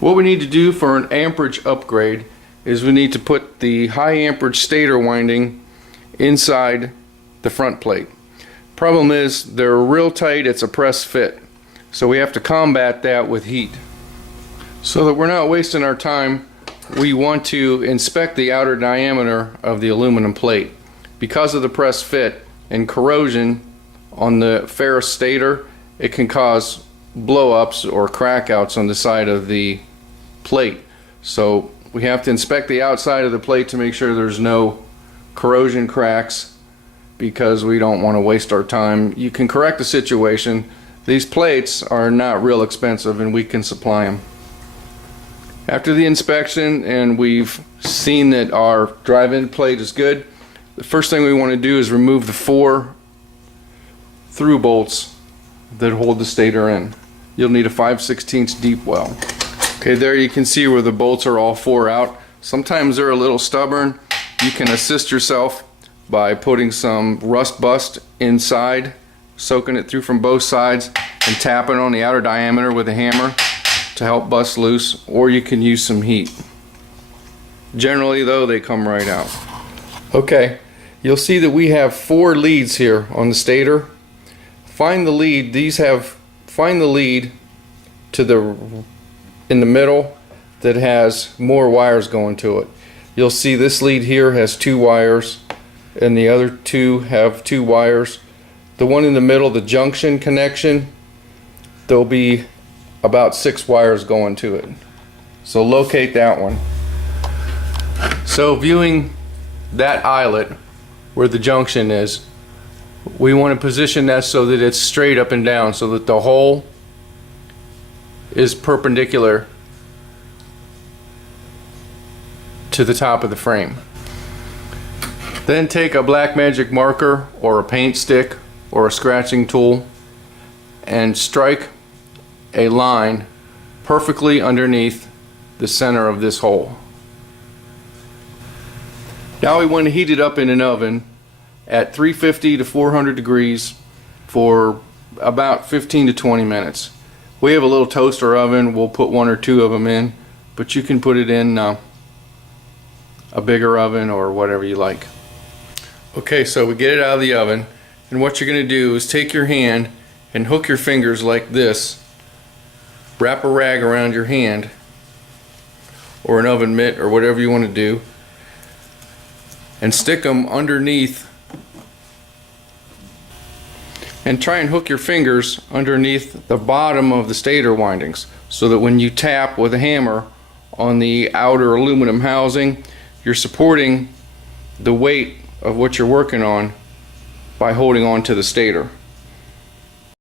What we need to do for an amperage upgrade is we need to put the high amperage stator winding inside the front plate. Problem is they're real tight, it's a press fit. So we have to combat that with heat. So that we're not wasting our time, we want to inspect the outer diameter of the aluminum plate. Because of the press fit and corrosion on the ferrous stator, it can cause blow-ups or crackouts on the side of the plate. So we have to inspect the outside of the plate to make sure there's no corrosion cracks, because we don't want to waste our time. You can correct the situation. These plates are not real expensive and we can supply them. After the inspection and we've seen that our drive-in plate is good, the first thing we want to do is remove the 4 through bolts that hold the stator in. You'll need a 5/16 deep well. Okay, there you can see where the bolts are all 4 out. Sometimes they're a little stubborn. You can assist yourself by putting some rust bust inside, soaking it through from both sides, and tapping on the outer diameter with a hammer to help bust loose, or you can use some heat. Generally though, they come right out. Okay, you'll see that we have 4 leads here on the stator. Find the lead. Find the lead in the middle that has more wires going to it. You'll see this lead here has 2 wires and the other 2 have 2 wires. The one in the middle, the junction connection, there'll be about 6 wires going to it. So locate that one. So viewing that eyelet where the junction is, we want to position that so that it's straight up and down, so that the hole is perpendicular to the top of the frame. Then take a black magic marker or a paint stick or a scratching tool and strike a line perfectly underneath the center of this hole. Now we want to heat it up in an oven at 350 to 400 degrees for about 15 to 20 minutes. We have a little toaster oven. We'll put 1 or 2 of them in, but you can put it in a bigger oven or whatever you like. Okay, so we get it out of the oven, and what you're going to do is take your hand and hook your fingers like this, wrap a rag around your hand or an oven mitt or whatever you want to do, and stick them underneath, and try and hook your fingers underneath the bottom of the stator windings, so that when you tap with a hammer on the outer aluminum housing, you're supporting the weight of what you're working on by holding on to the stator.